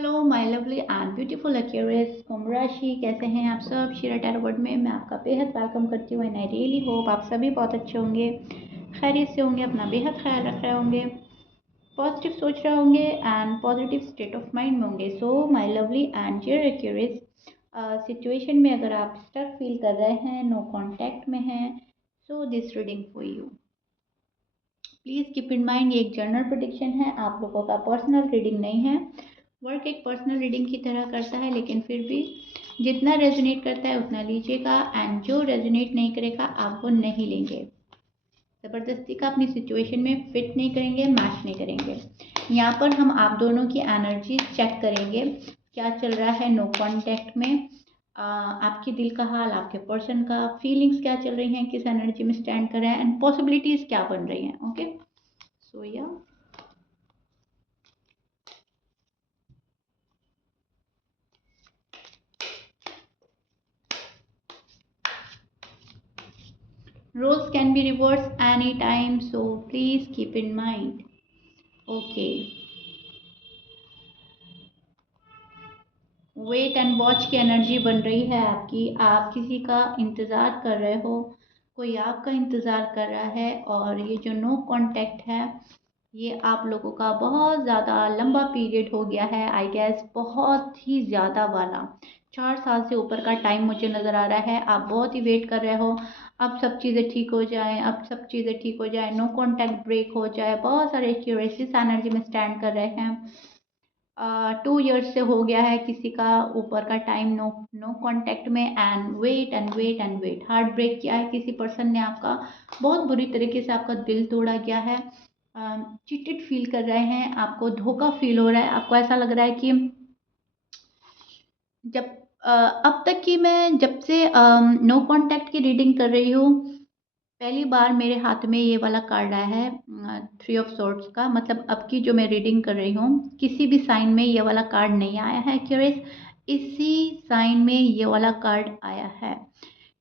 Hello my lovely and beautiful accurates, Kumbh राशि, कैसे हैं आप सब। शिरा टैरो वर्ड में मैं आपका बेहद वेलकम करती हूँ एंड आई रियली होप आप सभी बहुत अच्छे होंगे, खैरियत से होंगे, अपना बेहद ख्याल रख रहे होंगे, पॉजिटिव सोच रहे होंगे and positive state of mind में होंगे। So my lovely and dear accurates, situation में अगर आप स्टक फील कर रहे हैं, नो कॉन्टैक्ट में हैं, so this reading for you. Please keep in mind ये एक जनरल प्रेडिक्शन है, आप लोगों का पर्सनल रीडिंग नहीं है। वर्क एक पर्सनल रीडिंग की तरह करता है, लेकिन फिर भी जितना रेजोनेट करता है उतना लीजिएगा एंड जो रेजोनेट नहीं करेगा आप वो नहीं लेंगे। ज़बरदस्ती का अपनी सिचुएशन में फिट नहीं करेंगे, मैच नहीं करेंगे। यहाँ पर हम आप दोनों की एनर्जी चेक करेंगे, क्या चल रहा है नो कॉन्टैक्ट में, आपके दिल का हाल, आपके पर्सन का फीलिंग्स क्या चल रही हैं, किस एनर्जी में स्टैंड कर रहे हैं एंड पॉसिबिलिटीज़ क्या बन रही हैं। ओके, सो या roles can be reversed anytime, so please keep in mind. Okay, wait and watch की एनर्जी बन रही है आपकी, आप किसी का इंतज़ार कर रहे हो, कोई आपका इंतज़ार कर रहा है और ये जो नो कांटेक्ट है ये आप लोगों का बहुत ज़्यादा लंबा पीरियड हो गया है, आई गेस बहुत ही ज़्यादा वाला 4 साल से ऊपर का टाइम मुझे नज़र आ रहा है। आप बहुत ही वेट कर रहे हो, अब सब चीज़ें ठीक हो जाएं, अब सब चीज़ें ठीक हो जाएं, नो कांटेक्ट ब्रेक हो जाए, बहुत सारे क्यूरेसिस एनर्जी में स्टैंड कर रहे हैं। 2 इयर्स से हो गया है किसी का ऊपर का टाइम नो नो कांटेक्ट में and wait and wait and wait, heartbreak किया है, किसी पर्सन ने आपका बहुत बुरी तरीके से आपका दिल तोड़ा गया है, चीटेड फील कर रहे हैं, आपको धोखा फील हो रहा है, आपको ऐसा लग रहा है कि जब अब तक की मैं जब से नो कांटेक्ट की रीडिंग कर रही हूँ, पहली बार मेरे हाथ में ये वाला कार्ड आया है 3 ऑफ सोर्ड्स का। मतलब अब की जो मैं रीडिंग कर रही हूँ किसी भी साइन में ये वाला कार्ड नहीं आया है क्यूरियस, इसी साइन में ये वाला कार्ड आया है।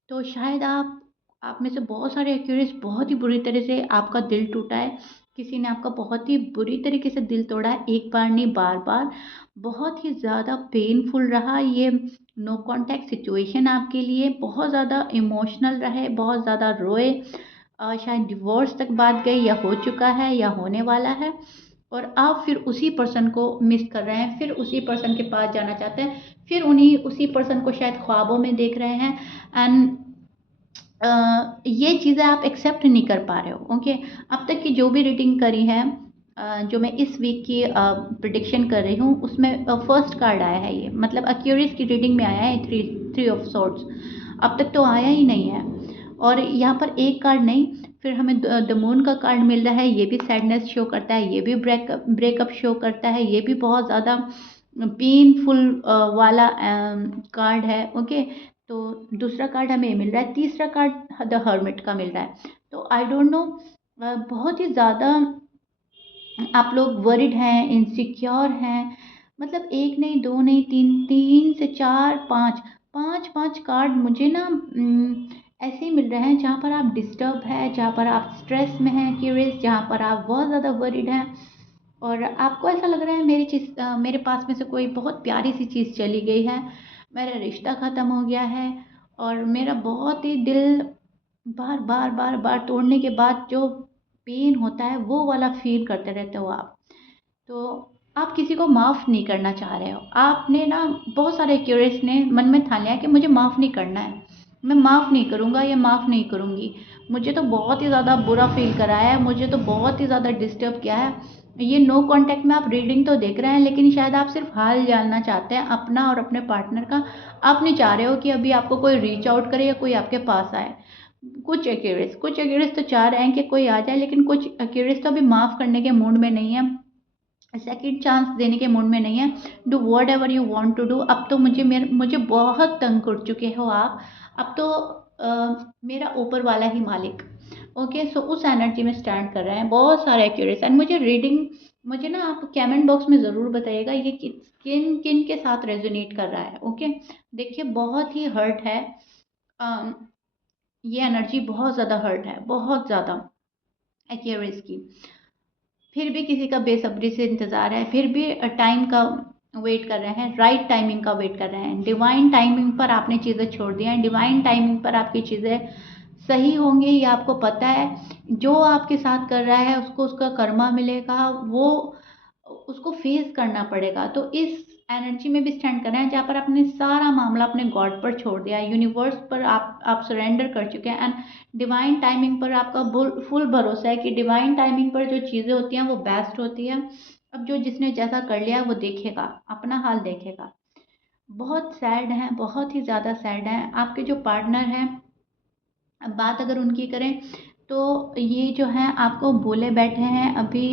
तो शायद आप में से बहुत सारे एक्यूरियस बहुत ही बुरी तरह से आपका दिल टूटा है, किसी ने आपका बहुत ही बुरी तरीके से दिल तोड़ा है, एक बार नहीं बार बार, बहुत ही ज़्यादा पेनफुल रहा ये नो कांटेक्ट सिचुएशन आपके लिए, बहुत ज़्यादा इमोशनल रहे, बहुत ज़्यादा रोए, शायद डिवोर्स तक बात गई या हो चुका है या होने वाला है और आप फिर उसी पर्सन को मिस कर रहे हैं, फिर उसी पर्सन के पास जाना चाहते हैं, फिर उन्हीं उसी पर्सन को शायद ख्वाबों में देख रहे हैं एंड ये चीज़ें आप एक्सेप्ट नहीं कर पा रहे हो। ओके, अब तक की जो भी रीडिंग करी है, जो मैं इस वीक की प्रिडिक्शन कर रही हूँ उसमें फर्स्ट कार्ड आया है ये, मतलब एक्यूरियस की रीडिंग में आया है थ्री ऑफ सॉर्ड्स, अब तक तो आया ही नहीं है। और यहाँ पर एक कार्ड नहीं, फिर हमें द मून का कार्ड मिल रहा है, ये भी सैडनेस शो करता है, ये भी ब्रेकअप शो करता है, ये भी बहुत ज़्यादा पेनफुल वाला कार्ड है। ओके, तो दूसरा कार्ड हमें मिल रहा है, तीसरा कार्ड द हर्मिट का मिल रहा है। तो आई डोंट नो, बहुत ही ज़्यादा आप लोग वरिड हैं, इनसिक्योर हैं, मतलब एक नहीं दो नहीं तीन, तीन से चार पाँच, पाँच पाँच कार्ड मुझे ना ऐसे ही मिल रहे हैं जहाँ पर आप डिस्टर्ब है, जहाँ पर आप स्ट्रेस में हैं क्यूरियस, जहाँ पर आप बहुत ज़्यादा वरिड हैं और आपको ऐसा लग रहा है मेरे पास में से कोई बहुत प्यारी सी चीज़ चली गई है, मेरा रिश्ता ख़त्म हो गया है और मेरा बहुत ही दिल बार बार बार बार तोड़ने के बाद जो पेन होता है वो वाला फील करते रहते हो आप। तो आप किसी को माफ़ नहीं करना चाह रहे हो, आपने ना बहुत सारे क्यूरियस ने मन में ठान लिया कि मुझे माफ़ नहीं करना है, मैं माफ़ नहीं करूँगा या माफ़ नहीं करूँगी, मुझे तो बहुत ही ज़्यादा बुरा फील कराया है, मुझे तो बहुत ही ज़्यादा डिस्टर्ब किया है। ये नो कांटेक्ट में आप रीडिंग तो देख रहे हैं, लेकिन शायद आप सिर्फ हाल जानना चाहते हैं अपना और अपने पार्टनर का, आप नहीं चाह रहे हो कि अभी आपको कोई रीच आउट करे या कोई आपके पास आए। कुछ एक्यूरियस तो चाह रहे हैं कि कोई आ जाए, लेकिन कुछ एक्यूरियस तो अभी माफ़ करने के मूड में नहीं है, सेकंड चांस देने के मूड में नहीं है। Do whatever you want to do, अब तो मुझे बहुत तंग कर चुके हो आप, अब तो मेरा ऊपर वाला ही मालिक। ओके, सो उस एनर्जी में स्टैंड कर रहे हैं बहुत सारे एक्यूरेट्स एंड मुझे ना आप कमेंट बॉक्स में ज़रूर बताइएगा ये किन किन के साथ रेजोनेट कर रहा है। ओके, देखिए बहुत ही हर्ट है, अम, ये एनर्जी बहुत ज़्यादा हर्ट है, बहुत ज़्यादा एक्यूरेट्स की, फिर भी किसी का बेसब्री से इंतज़ार है, फिर भी टाइम का वेट कर रहे हैं, राइट टाइमिंग का वेट कर रहे हैं। डिवाइन टाइमिंग पर आपने चीज़ें छोड़ दी हैं, डिवाइन टाइमिंग पर आपकी चीज़ें सही होंगी, ये आपको पता है। जो आपके साथ कर रहा है उसको उसका कर्मा मिलेगा, वो उसको फेस करना पड़ेगा। तो इस एनर्जी में भी स्टैंड कर रहे हैं जहाँ पर आपने सारा मामला अपने गॉड पर छोड़ दिया है, यूनिवर्स पर आप सरेंडर कर चुके हैं। एंड डिवाइन टाइमिंग पर आपका फुल भरोसा है कि डिवाइन टाइमिंग पर जो चीज़ें होती हैं वो बेस्ट होती है। अब जो जिसने जैसा कर लिया वो देखेगा, अपना हाल देखेगा। बहुत सैड हैं, बहुत ही ज़्यादा सैड हैं आपके जो पार्टनर हैं। अब बात अगर उनकी करें तो ये जो हैं आपको बोले बैठे हैं अभी।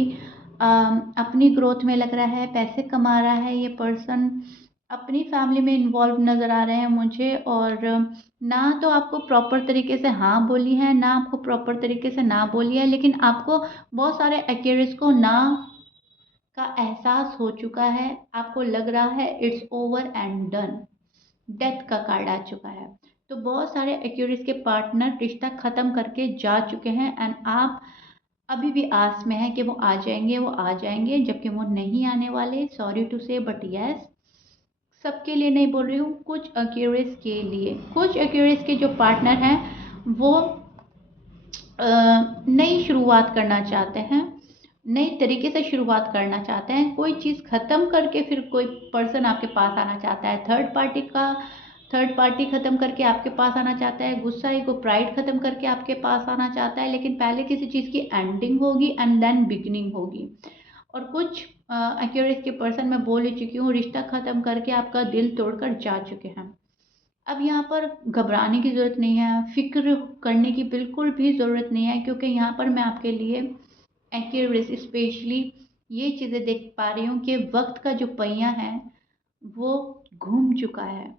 अपनी ग्रोथ में लग रहा है, पैसे कमा रहा है ये पर्सन, अपनी फैमिली में इन्वॉल्व नज़र आ रहे हैं मुझे। और ना तो आपको प्रॉपर तरीके से हाँ बोली है, ना आपको प्रॉपर तरीके से ना बोली है, लेकिन आपको बहुत सारे एक्यूरेस को ना का एहसास हो चुका है। आपको लग रहा है it's over and done, death का कार्ड आ चुका है। तो बहुत सारे एक्यूरिस के पार्टनर रिश्ता ख़त्म करके जा चुके हैं एंड आप अभी भी आस में हैं कि वो आ जाएंगे, वो आ जाएंगे, जबकि वो नहीं आने वाले। सॉरी टू से बट यस, सबके लिए नहीं बोल रही हूँ, कुछ एक्यूरिस के लिए। कुछ एक्यूरिस के जो पार्टनर हैं वो नई शुरुआत करना चाहते हैं, नई तरीके से शुरुआत करना चाहते हैं। कोई चीज़ ख़त्म करके फिर कोई पर्सन आपके पास आना चाहता है, थर्ड पार्टी ख़त्म करके आपके पास आना चाहता है, गुस्सा ईगो प्राइड ख़त्म करके आपके पास आना चाहता है। लेकिन पहले किसी चीज़ की एंडिंग होगी एंड देन बिगिनिंग होगी। और कुछ एक्यूरेट के पर्सन मैं बोल ही चुकी हूँ, रिश्ता ख़त्म करके आपका दिल तोड़कर जा चुके हैं। अब यहाँ पर घबराने की ज़रूरत नहीं है, फ़िक्र करने की बिल्कुल भी ज़रूरत नहीं है, क्योंकि यहाँ पर मैं आपके लिए एक्यूरेट स्पेशली ये चीज़ें देख पा रही हूँ कि वक्त का जो पहिया है वो घूम चुका है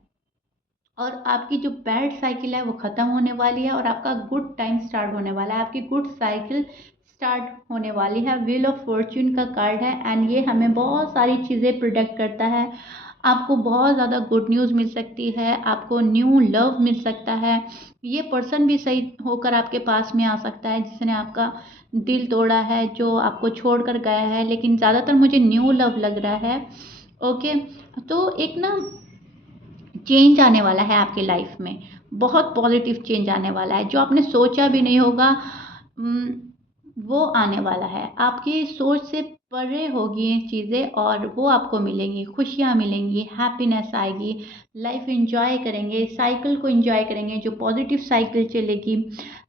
और आपकी जो बैड साइकिल है वो ख़त्म होने वाली है और आपका गुड टाइम स्टार्ट होने वाला है, आपकी गुड साइकिल स्टार्ट होने वाली है। व्हील ऑफ फॉर्च्यून का कार्ड है एंड ये हमें बहुत सारी चीज़ें प्रोटेक्ट करता है। आपको बहुत ज़्यादा गुड न्यूज़ मिल सकती है, आपको न्यू लव मिल सकता है। ये पर्सन भी सही होकर आपके पास में आ सकता है जिसने आपका दिल तोड़ा है, जो आपको छोड़ कर गया है, लेकिन ज़्यादातर मुझे न्यू लव लग रहा है। ओके, तो एक ना चेंज आने वाला है आपके लाइफ में, बहुत पॉजिटिव चेंज आने वाला है, जो आपने सोचा भी नहीं होगा वो आने वाला है। आपकी सोच से परे होगी ये चीज़ें और वो आपको मिलेंगी, खुशियाँ मिलेंगी, हैप्पीनेस आएगी, लाइफ एंजॉय करेंगे, साइकिल को एंजॉय करेंगे, जो पॉजिटिव साइकिल चलेगी।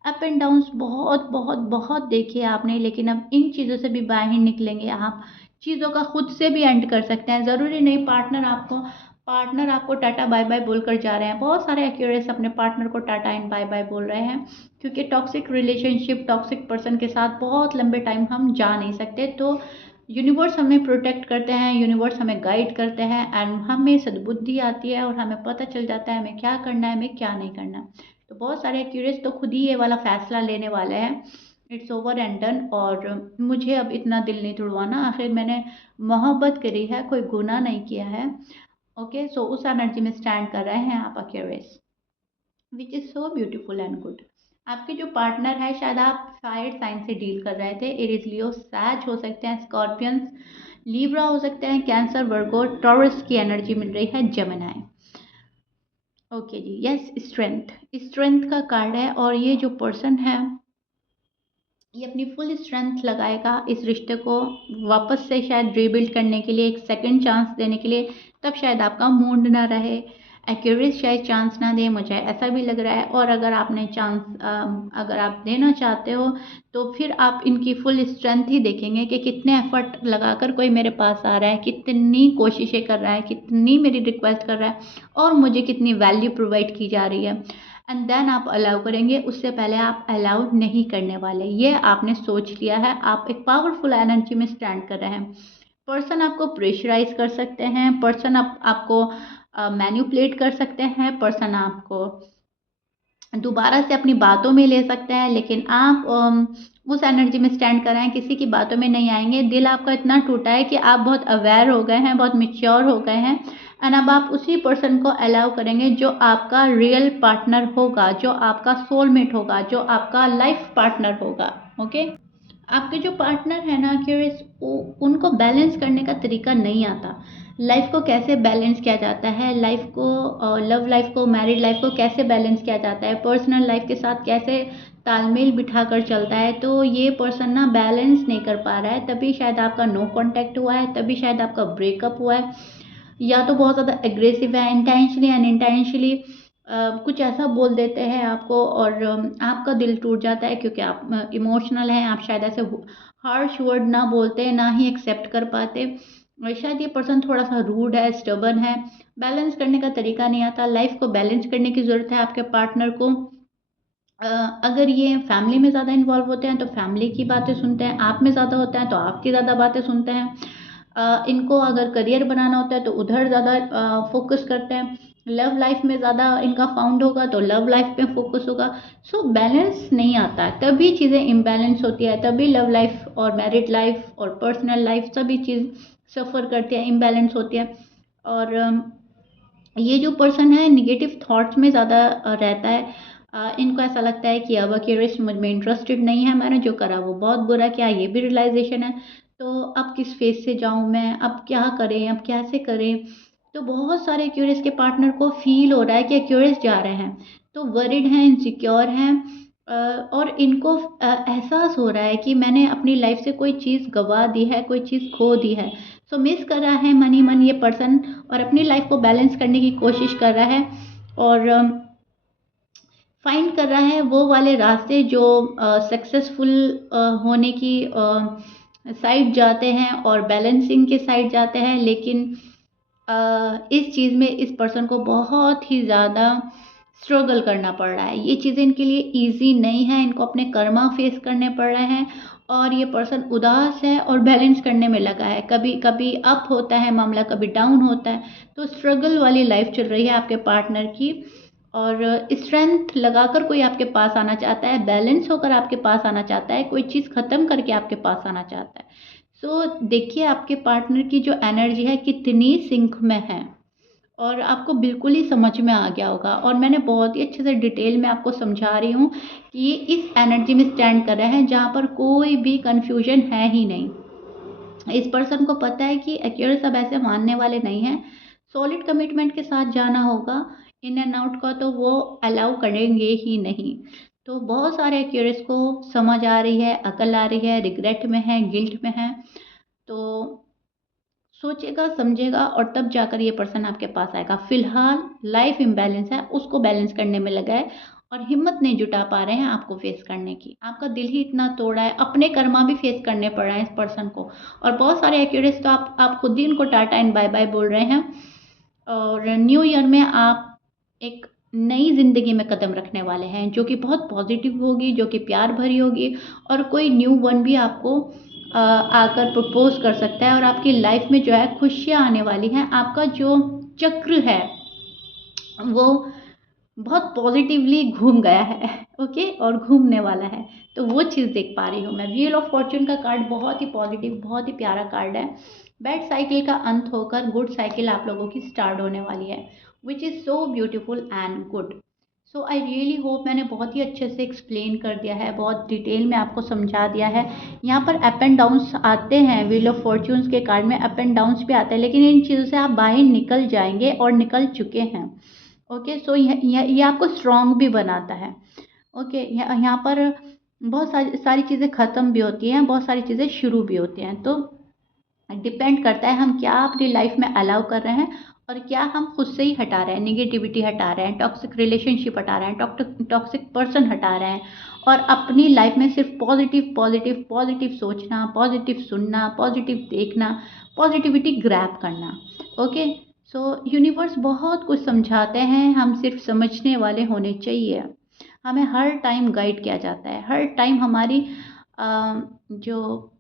अप एंड डाउन्स बहुत बहुत बहुत देखे आपने, लेकिन अब इन चीज़ों से भी बाहर निकलेंगे आप। चीज़ों का खुद से भी एंड कर सकते हैं, ज़रूरी नहीं पार्टनर आपको टाटा बाय बाय बोलकर जा रहे हैं। बहुत सारे एक्यूरेट्स अपने पार्टनर को टाटा एंड बाय बाय बोल रहे हैं, क्योंकि टॉक्सिक रिलेशनशिप, टॉक्सिक पर्सन के साथ बहुत लंबे टाइम हम जा नहीं सकते। तो यूनिवर्स हमें प्रोटेक्ट करते हैं, यूनिवर्स हमें गाइड करते हैं एंड हमें सद्बुद्धि आती है और हमें पता चल जाता है हमें क्या करना है, हमें क्या नहीं करना। तो बहुत सारे एक्यूरेट्स तो खुद ही ये वाला फैसला लेने वाले हैं, इट्स ओवर एंड डन। और मुझे अब इतना दिल नहीं तुड़वाना, आखिर मैंने मोहब्बत करी है, कोई गुनाह नहीं किया है। ओके, सो उस एनर्जी में स्टैंड कर रहे हैं आप Aquarius, which is so beautiful and good. आपके जो पार्टनर है, शायद आप फायर साइन से डील कर रहे थे। एरीज, लियो, सैज हो सकते हैं, स्कॉर्पियंस, लीब्रा हो सकते हैं, कैंसर, वर्गो, टॉरस की एनर्जी मिल रही है, जेमिनी। ओके जी, यस, स्ट्रेंथ का कार्ड है और ये जो पर्सन है ये अपनी फुल स्ट्रेंथ लगाएगा इस रिश्ते को वापस से शायद रीबिल्ड करने के लिए, एक सेकंड चांस देने के लिए। तब शायद आपका मूड ना रहे, एक्यूरेट शायद चांस ना दे, मुझे ऐसा भी लग रहा है। और अगर आपने चांस अगर आप देना चाहते हो तो फिर आप इनकी फुल स्ट्रेंथ ही देखेंगे कि कितने एफर्ट लगाकर कोई मेरे पास आ रहा है, कितनी कोशिशें कर रहा है, कितनी मेरी रिक्वेस्ट कर रहा है और मुझे कितनी वैल्यू प्रोवाइड की जा रही है। एंड देन आप अलाउ करेंगे, उससे पहले आप अलाउ नहीं करने वाले। ये आपने सोच लिया है, आप एक पावरफुल एनर्जी में स्टैंड कर रहे हैं। पर्सन आपको प्रेशराइज कर सकते हैं, पर्सन आपको मैन्युपुलेट कर सकते हैं, पर्सन आपको दोबारा से अपनी बातों में ले सकते हैं, लेकिन आप उस एनर्जी में स्टैंड कर रहे हैं, किसी की बातों में नहीं आएंगे। दिल आपका इतना टूटा है कि आप बहुत अवेयर हो गए हैं, बहुत मेच्योर हो गए हैं एंड अब आप उसी पर्सन को अलाउ करेंगे जो आपका रियल पार्टनर होगा, जो आपका सोलमेट होगा, जो आपका लाइफ पार्टनर होगा। ओके, आपके जो पार्टनर है ना क्यूरियस, उनको बैलेंस करने का तरीका नहीं आता। लाइफ को कैसे बैलेंस किया जाता है, लाइफ को लव लाइफ को, मैरिड लाइफ को कैसे बैलेंस किया जाता है, पर्सनल लाइफ के साथ कैसे तालमेल बिठाकर चलता है। तो ये पर्सन ना बैलेंस नहीं कर पा रहा है, तभी शायद आपका नो कांटेक्ट हुआ है, तभी शायद आपका ब्रेकअप हुआ है। या तो बहुत ज़्यादा एग्रेसिव है, इंटेंशनली अनइंटेंशनली कुछ ऐसा बोल देते हैं आपको, और आपका दिल टूट जाता है क्योंकि आप इमोशनल हैं। आप शायद ऐसे हार्श वर्ड ना बोलते, ना ही एक्सेप्ट कर पाते, और शायद ये पर्सन थोड़ा सा रूड है, स्टबर्न है, बैलेंस करने का तरीका नहीं आता। लाइफ को बैलेंस करने की ज़रूरत है आपके पार्टनर को। अगर ये फैमिली में ज़्यादा इन्वॉल्व होते हैं तो फैमिली की बातें सुनते हैं, आप में ज़्यादा होता है तो आपकी ज़्यादा बातें सुनते हैं। इनको अगर करियर बनाना होता है तो उधर ज़्यादा फोकस करते हैं। लव लाइफ में ज़्यादा इनका फाउंड होगा तो लव लाइफ पे फोकस होगा। सो बैलेंस नहीं आता है, तभी चीज़ें इम्बैलेंस होती है, तभी लव लाइफ और मैरिड लाइफ और पर्सनल लाइफ सभी चीज़ सफ़र करती है, इम्बैलेंस होती है। और ये जो पर्सन है निगेटिव थॉट्स में ज़्यादा रहता है। इनको ऐसा लगता है कि अब अक्यूरेट मुझ में इंटरेस्टेड नहीं है, मैंने जो करा वो बहुत बुरा किया, ये भी रियलाइजेशन है। तो अब किस फेज से जाऊं मैं, अब क्या करें, अब कैसे करें। तो बहुत सारे एक्यूरेस के पार्टनर को फील हो रहा है कि एक्यूरेस जा रहे हैं, तो वरिड हैं, इनसिक्योर हैं, और इनको एहसास हो रहा है कि मैंने अपनी लाइफ से कोई चीज़ गवा दी है, कोई चीज़ खो दी है। सो मिस कर रहा है मन ही मन ये पर्सन, और अपनी लाइफ को बैलेंस करने की कोशिश कर रहा है, और फाइंड कर रहा है वो वाले रास्ते जो सक्सेसफुल होने की साइड जाते हैं और बैलेंसिंग के साइड जाते हैं। लेकिन इस चीज़ में इस पर्सन को बहुत ही ज़्यादा स्ट्रगल करना पड़ रहा है। ये चीज़ें इनके लिए इजी नहीं है, इनको अपने कर्मा फेस करने पड़ रहे हैं, और ये पर्सन उदास है और बैलेंस करने में लगा है। कभी कभी अप होता है मामला, कभी डाउन होता है। तो स्ट्रगल वाली लाइफ चल रही है आपके पार्टनर की, और स्ट्रेंथ लगाकर कोई आपके पास आना चाहता है, बैलेंस होकर आपके पास आना चाहता है, कोई चीज़ ख़त्म करके आपके पास आना चाहता है। सो देखिए आपके पार्टनर की जो एनर्जी है कितनी सिंक में है, और आपको बिल्कुल ही समझ में आ गया होगा, और मैंने बहुत ही अच्छे से डिटेल में आपको समझा रही हूँ कि ये इस एनर्जी में स्टैंड कर रहे हैं जहाँ पर कोई भी कन्फ्यूजन है ही नहीं। इस पर्सन को पता है कि एक्यूरेस अब ऐसे मानने वाले नहीं हैं, सॉलिड कमिटमेंट के साथ जाना होगा। इन एंड आउट का तो वो अलाउ करेंगे ही नहीं। तो बहुत सारे एक्यूरेस को समझ आ रही है, अकल आ रही है, रिग्रेट में है, गिल्ट में है। तो सोचेगा, समझेगा, और तब जाकर ये पर्सन आपके पास आएगा। फिलहाल लाइफ इम्बैलेंस है, उसको बैलेंस करने में लगा है, और हिम्मत नहीं जुटा पा रहे हैं आपको फेस करने की। आपका दिल ही इतना तोड़ा है, अपने कर्मा भी फेस करने पड़ रहे हैं इस पर्सन को। और बहुत सारे एक्यूरेट्स तो आप खुद ही उनको टाटा एंड बाय बाय बोल रहे हैं, और न्यू ईयर में आप एक नई ज़िंदगी में कदम रखने वाले हैं जो कि बहुत पॉजिटिव होगी, जो कि प्यार भरी होगी, और कोई न्यू वन भी आपको आकर प्रपोज कर सकता है, और आपकी लाइफ में जो है खुशियाँ आने वाली हैं। आपका जो चक्र है वो बहुत पॉजिटिवली घूम गया है, ओके, और घूमने वाला है। तो वो चीज़ देख पा रही हूँ मैं। व्हील ऑफ फॉर्च्यून का कार्ड बहुत ही पॉजिटिव, बहुत ही प्यारा कार्ड है। बैड साइकिल का अंत होकर गुड साइकिल आप लोगों की स्टार्ट होने वाली है, which is so beautiful and good. So I really hope मैंने बहुत ही अच्छे से एक्सप्लेन कर दिया है, बहुत डिटेल में आपको समझा दिया है। यहाँ पर अप एंड डाउन्स आते हैं, व्हील ऑफ फॉर्च्यून्स के कार्ड में अप एंड डाउन्स भी आते हैं, लेकिन इन चीज़ों से आप बाहर निकल जाएंगे और निकल चुके हैं। ओके, सो ये आपको स्ट्रॉन्ग भी बनाता है। ओके, यहाँ पर बहुत सारी चीज़ें ख़त्म भी होती हैं, बहुत सारी चीज़ें शुरू भी होती हैं। तो डिपेंड करता है हम क्या अपनी लाइफ में अलाउ कर रहे हैं, और क्या हम खुद से ही हटा रहे हैं, निगेटिविटी हटा रहे हैं, टॉक्सिक रिलेशनशिप हटा रहे हैं, टॉक्सिक पर्सन हटा रहे हैं, और अपनी लाइफ में सिर्फ पॉजिटिव पॉजिटिव पॉजिटिव सोचना, पॉजिटिव सुनना, पॉजिटिव देखना, पॉजिटिविटी ग्रैब करना। ओके, सो यूनिवर्स बहुत कुछ समझाते हैं, हम सिर्फ समझने वाले होने चाहिए। हमें हर टाइम गाइड किया जाता है, हर टाइम हमारी जो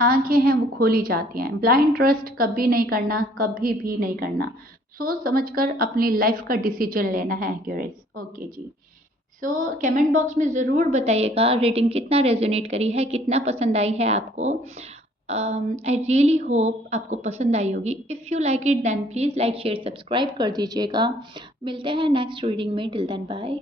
आंखें हैं वो खोली जाती हैं। ब्लाइंड ट्रस्ट कभी नहीं करना, कभी भी नहीं करना। सोच समझकर अपनी लाइफ का डिसीजन लेना है एक्यूरेट। ओके जी। सो कमेंट बॉक्स में ज़रूर बताइएगा रेटिंग कितना रेजोनेट करी है, कितना पसंद आई है आपको। आई रियली होप आपको पसंद आई होगी। If you like it then please like share subscribe कर दीजिएगा। मिलते हैं नेक्स्ट रीडिंग में। Till then bye.